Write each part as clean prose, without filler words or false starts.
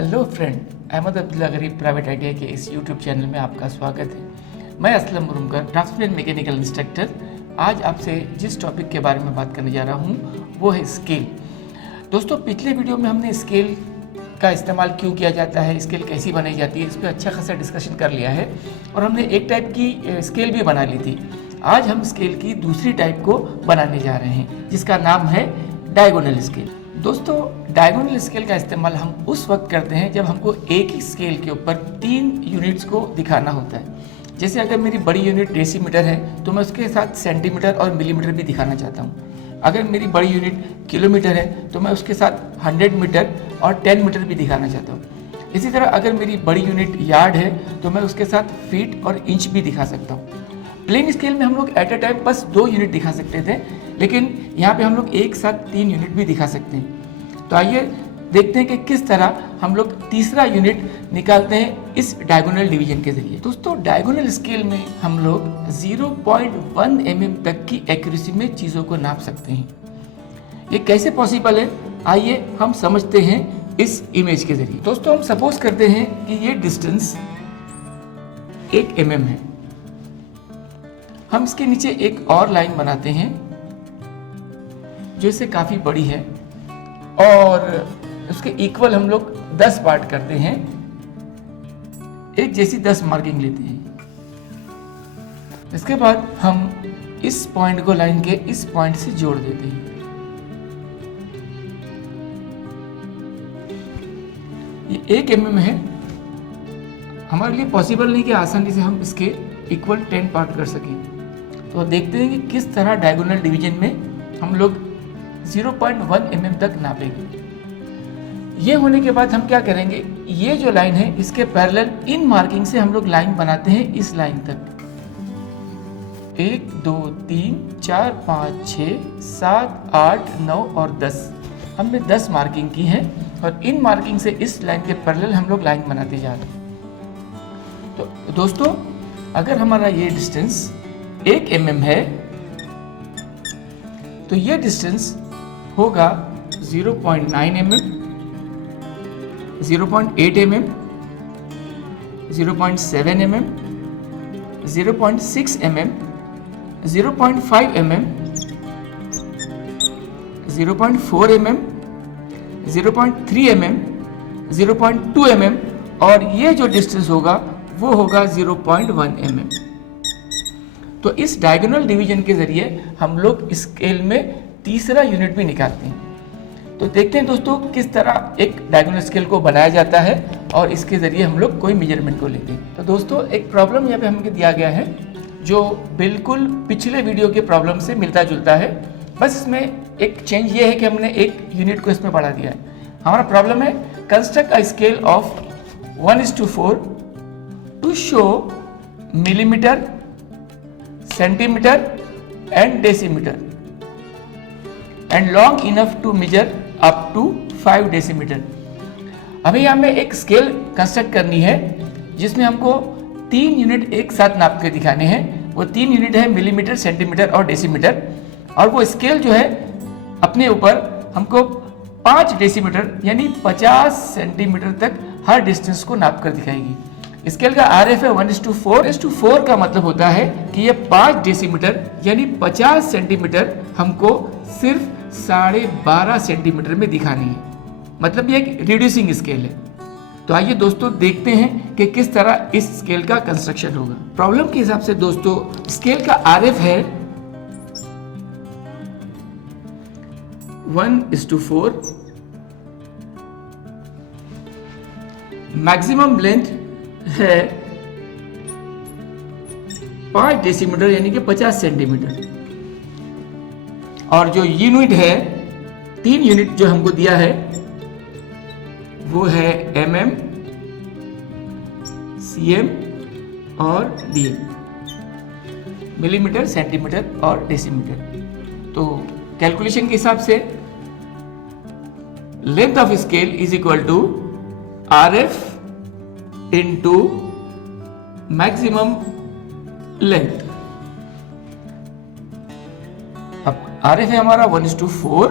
Hello friend, Ahmad Abdullah गरीब private idea के इस यूट्यूब चैनल में आपका स्वागत है। मैं Aslam Murumkar, transport and mechanical instructor. आज आपसे जिस टॉपिक के बारे में बात करने जा रहा हूँ वो है स्केल। दोस्तों, पिछले वीडियो में हमने स्केल का इस्तेमाल क्यों किया जाता है, स्केल कैसी बनाई जाती है, इस पर अच्छा खासा डिस्कशन कर लिया है और हमने एक टाइप की स्केल भी बना ली थी। आज हम स्केल की दूसरी टाइप को बनाने जा रहे हैं जिसका नाम है डायगोनल स्केल। दोस्तों, डायगोनल स्केल का इस्तेमाल हम उस वक्त करते हैं जब हमको एक ही स्केल के ऊपर 3 यूनिट्स को दिखाना होता है। जैसे अगर मेरी बड़ी यूनिट डेसीमीटर है तो मैं उसके साथ सेंटीमीटर और मिलीमीटर भी दिखाना चाहता हूँ। अगर मेरी बड़ी यूनिट किलोमीटर है तो मैं उसके साथ 100 मीटर और 10 मीटर भी दिखाना चाहता हूँ। इसी तरह अगर मेरी बड़ी यूनिट यार्ड है तो मैं उसके साथ फीट और इंच भी दिखा सकता हूँ। प्लेन स्केल में हम लोग एट अ टाइम बस 2 यूनिट दिखा सकते थे, लेकिन यहाँ पे हम लोग एक साथ 3 यूनिट भी दिखा सकते हैं। तो आइए देखते हैं कि किस तरह हम लोग तीसरा यूनिट निकालते हैं इस डायगोनल डिवीजन के जरिए। दोस्तों, डायगोनल स्केल में हम लोग 0.1 mm तक की एक्यूरेसी में चीज़ों को नाप सकते हैं। ये कैसे पॉसिबल है, आइए हम समझते हैं इस इमेज के जरिए। दोस्तों, हम सपोज करते हैं कि ये डिस्टेंस 1 mm है। हम इसके नीचे एक और लाइन बनाते हैं जो इससे काफ़ी बड़ी है और उसके इक्वल हम लोग 10 पार्ट करते हैं, एक जैसी 10 मार्किंग लेते हैं। इसके बाद हम इस पॉइंट को लाइन के इस पॉइंट से जोड़ देते हैं। ये 1 mm है। हमारे लिए पॉसिबल नहीं कि आसानी से हम इसके इक्वल 10 पार्ट कर सकें। तो देखते हैं कि किस तरह डायगोनल डिवीजन में हम लोग 0.1 mm तक नापेंगे। ये होने के बाद हम क्या करेंगे, ये जो लाइन है इसके पैरेलल इन मार्किंग से हम लोग लाइन बनाते हैं इस लाइन तक। 1 2 3 4 5 6 7 8 9 और 10, हमने 10 मार्किंग की है और इन मार्किंग से इस लाइन के पैरेलल हम लोग लाइन बनाते जा रहे हैं। तो दोस्तों, अगर हमारा ये डिस्टेंस 1 mm है तो ये डिस्टेंस होगा 0.9 mm, 0.8 mm, 0.7 mm, 0.6 mm, 0.5 mm, 0.4 mm, 0.3 mm, 0.2 mm और ये जो डिस्टेंस होगा वो होगा 0.1 mm। तो इस डायगोनल डिवीजन के जरिए हम लोग स्केल में तीसरा यूनिट भी निकालते हैं। तो देखते हैं दोस्तों किस तरह एक डायगोनल स्केल को बनाया जाता है और इसके जरिए हम लोग कोई मेजरमेंट को लेते हैं। तो दोस्तों, एक प्रॉब्लम यहाँ पे हमको दिया गया है जो बिल्कुल पिछले वीडियो के प्रॉब्लम से मिलता जुलता है। बस इसमें एक चेंज ये है कि हमने एक यूनिट को इसमें बढ़ा दिया है। हमारा प्रॉब्लम है construct a scale of 1:4 to show millimetre, centimetre and decimetre and long enough to measure up to 5 decimetre. अभी हमें एक स्केल कंस्ट्रक्ट करनी है जिसमें हमको 3 यूनिट एक साथ नाप के दिखाने हैं। वो 3 यूनिट है मिलीमीटर, सेंटीमीटर और डेसीमीटर, और वो स्केल जो है अपने ऊपर हमको 5 डेसीमीटर यानी 50 सेंटीमीटर तक हर डिस्टेंस को नाप कर दिखाएगी। स्केल का RF है 1:4। 1:4 का मतलब होता है कि ये 5 डेसीमीटर यानी 50 सेंटीमीटर हमको सिर्फ 12.5 सेंटीमीटर में दिखानी है। मतलब ये एक रिड्यूसिंग स्केल है। तो आइए दोस्तों देखते हैं कि किस तरह इस स्केल का कंस्ट्रक्शन होगा। प्रॉब्लम के हिसाब से दोस्तों स्केल का RF है 1:4, मैक्सिमम लेंथ है 5 डेसीमीटर यानी कि 50 सेंटीमीटर, और जो यूनिट है 3 यूनिट जो हमको दिया है वो है mm, cm और dm, मिलीमीटर, सेंटीमीटर और डेसीमीटर। तो कैलकुलेशन के हिसाब से length of scale is equal to RF into maximum length. अब RF है हमारा 1:4,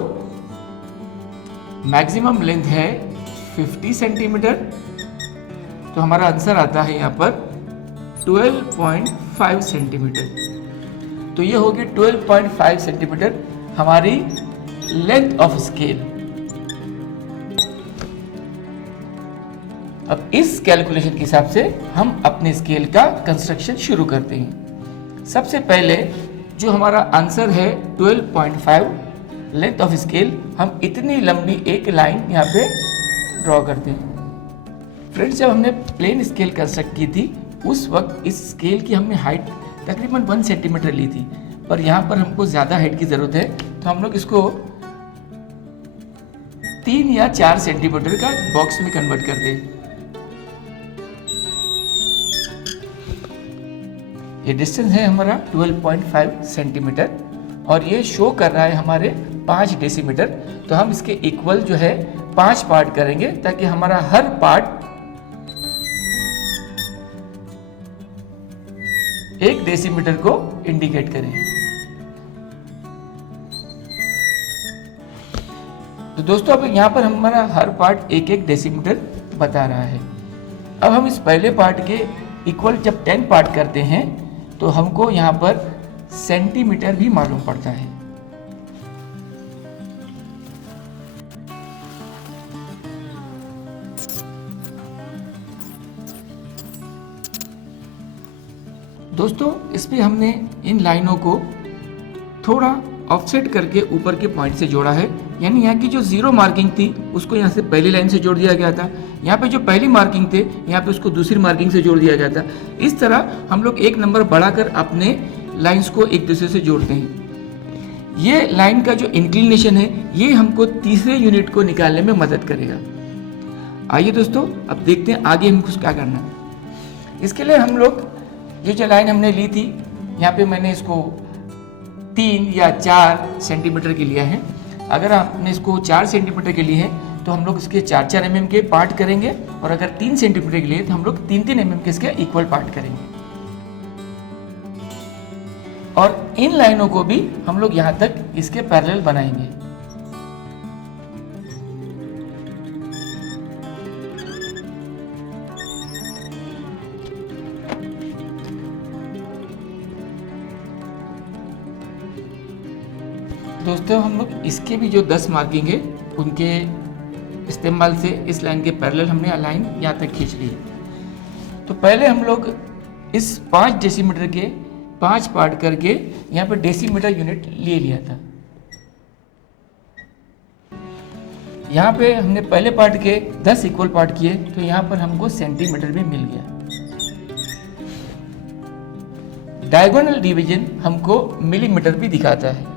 मैक्सिमम लेंथ है 50 सेंटीमीटर, तो हमारा आंसर आता है यहाँ पर 12.5 सेंटीमीटर। तो ये होगी 12.5 सेंटीमीटर हमारी लेंथ ऑफ स्केल। अब इस कैलकुलेशन के हिसाब से हम अपने स्केल का कंस्ट्रक्शन शुरू करते हैं। सबसे पहले जो हमारा आंसर है 12.5 लेंथ ऑफ स्केल, हम इतनी लंबी एक लाइन यहाँ पे ड्रॉ करते हैं। फ्रेंड्स, जब हमने प्लेन स्केल कंस्ट्रक्ट की थी उस वक्त इस स्केल की हमने हाइट तकरीबन 1 सेंटीमीटर ली थी, पर यहाँ पर हमको ज़्यादा हाइट की ज़रूरत है, तो हम लोग इसको 3 या 4 सेंटीमीटर का बॉक्स में कन्वर्ट करते हैं। ये डिस्टेंस है हमारा 12.5 सेंटीमीटर और ये शो कर रहा है हमारे 5 डेसीमीटर। तो हम इसके इक्वल जो है 5 पार्ट करेंगे ताकि हमारा हर पार्ट 1 डेसीमीटर को इंडिकेट करे। तो दोस्तों अब यहाँ पर हमारा हर पार्ट 1-1 डेसीमीटर बता रहा है। अब हम इस पहले पार्ट के इक्वल जब 10 पार्ट करते हैं तो हमको यहाँ पर सेंटीमीटर भी मालूम पड़ता है। दोस्तों इसमें हमने इन लाइनों को थोड़ा ऑफसेट करके ऊपर के पॉइंट से जोड़ा है, यानी यहाँ की जो 0 मार्किंग थी उसको यहाँ से पहली लाइन से जोड़ दिया गया था, यहाँ पे जो पहली मार्किंग थे यहाँ पे उसको दूसरी मार्किंग से जोड़ दिया गया था। इस तरह हम लोग एक नंबर बढ़ाकर अपने लाइंस को एक दूसरे से जोड़ते हैं। ये लाइन का जो इंक्लिनेशन है ये हमको तीसरे यूनिट को निकालने में मदद करेगा। आइए दोस्तों अब देखते हैं आगे हमको क्या करना है। इसके लिए हम लोग ये जो लाइन हमने ली थी यहाँ पे मैंने इसको 3 या 4 सेंटीमीटर के लिया है। अगर आपने इसको 4 सेंटीमीटर के लिए है तो हम लोग इसके 4-4 mm के पार्ट करेंगे, और अगर 3 सेंटीमीटर के लिए तो हम लोग 3-3 mm के इसके इक्वल पार्ट करेंगे। और इन लाइनों को भी हम लोग यहाँ तक इसके पैरेलल बनाएंगे। दोस्तों हम लोग इसके भी जो 10 मार्किंग है उनके इस्तेमाल से इस लाइन के पैरेलल हमने लाइन यहाँ तक खींच ली है। तो पहले हम लोग इस 5 डेसीमीटर के 5 पार्ट करके यहाँ पे डेसीमीटर यूनिट ले लिया था। यहाँ पे हमने पहले पार्ट के 10 इक्वल पार्ट किए तो यहाँ पर हमको सेंटीमीटर भी मिल गया। डायगोनल डिवीजन हमको मिलीमीटर भी दिखाता है।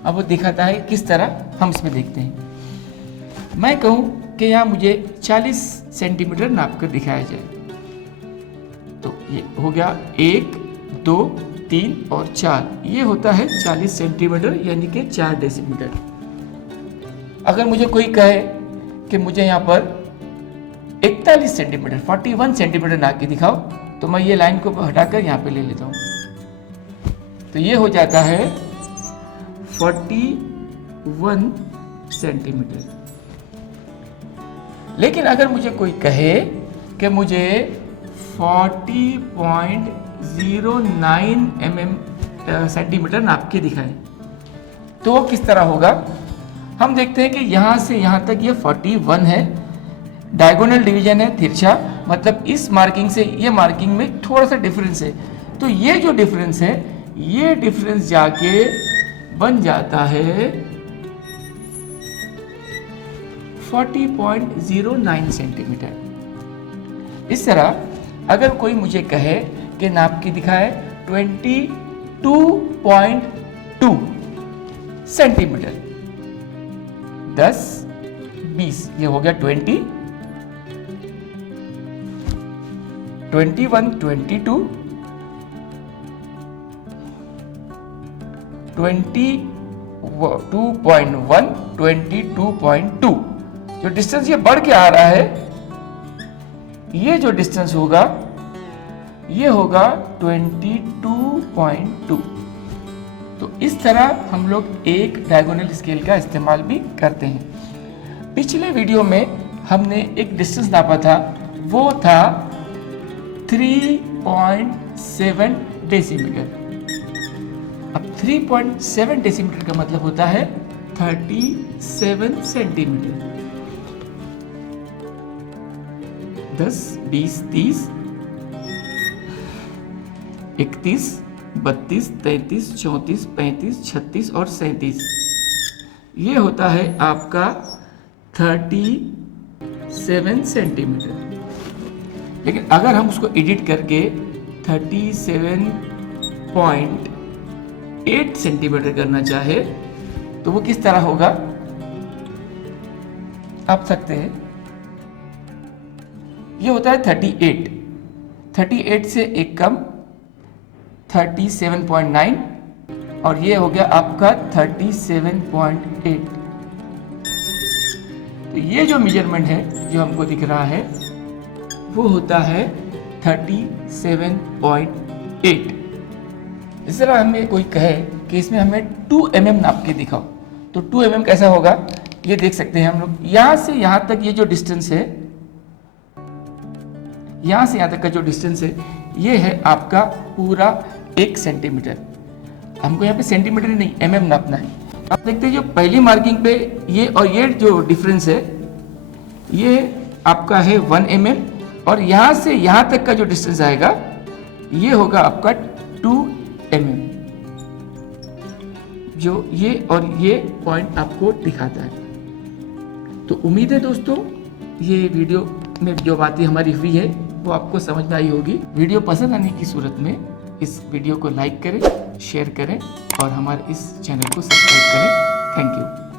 अब वो दिखाता है किस तरह, हम इसमें देखते हैं। मैं कहूँ कि यहाँ मुझे 40 सेंटीमीटर नाप कर दिखाया जाए, तो ये हो गया 1, 2, 3 और 4, ये होता है 40 सेंटीमीटर यानी कि 4 डेसीमीटर। अगर मुझे कोई कहे कि मुझे यहाँ पर 41 सेंटीमीटर 41 सेंटीमीटर नाप के दिखाओ, तो मैं ये लाइन को हटाकर यहाँ पे ले लेता हूँ, तो ये हो जाता है 41 सेंटीमीटर। लेकिन अगर मुझे कोई कहे कि मुझे 40.09 सेंटीमीटर नाप के दिखाए, तो वो किस तरह होगा। हम देखते हैं कि यहाँ से यहाँ तक ये 41 है, डायगोनल डिवीजन है तिरछा, मतलब इस मार्किंग से ये मार्किंग में थोड़ा सा डिफरेंस है। तो ये जो डिफरेंस है ये डिफरेंस जाके बन जाता है 40.09 सेंटीमीटर। इस तरह अगर कोई मुझे कहे कि नाप की दिखाए 22.2 सेंटीमीटर, 10, 20, ये हो गया 20, 21, 22, 22.1, 22.2। जो डिस्टेंस ये बढ़ के आ रहा है, ये जो डिस्टेंस होगा ये होगा 22.2। तो इस तरह हम लोग एक डायगोनल स्केल का इस्तेमाल भी करते हैं। पिछले वीडियो में हमने एक डिस्टेंस नापा था, वो था 3.7 डेसीमीटर। अब 3.7 डेसीमीटर का मतलब होता है 37 सेंटीमीटर। 10, 20, 30, 31, 32, 33, 34, 35, 36 और 37। ये होता है आपका 37 सेंटीमीटर। लेकिन अगर हम उसको एडिट करके 37.8 सेंटीमीटर करना चाहे तो वो किस तरह होगा आप सकते हैं। ये होता है 38 से एक कम 37.9 और ये हो गया आपका 37.8। तो ये जो मेजरमेंट है जो हमको दिख रहा है वो होता है 37.8। इस तरह हमें कोई कहे कि इसमें हमें 2 mm नाप के दिखाओ, तो 2 mm कैसा होगा ये देख सकते हैं हम लोग। यहाँ से यहाँ तक ये जो डिस्टेंस है, यहाँ से यहाँ तक का जो डिस्टेंस है ये है आपका पूरा 1 सेंटीमीटर। हमको यहाँ पे सेंटीमीटर नहीं mm नापना है। आप देखते हैं जो पहली मार्किंग पे ये और ये जो डिफरेंस है ये आपका है 1 mm और यहाँ से यहाँ तक का जो डिस्टेंस आएगा ये होगा आपका 2 mm, जो ये और ये पॉइंट आपको दिखाता है। तो उम्मीद है दोस्तों ये वीडियो में जो बातें हमारी हुई है वो आपको समझ में आई होगी। वीडियो पसंद आने की सूरत में इस वीडियो को लाइक करें, शेयर करें और हमारे इस चैनल को सब्सक्राइब करें। Thank you.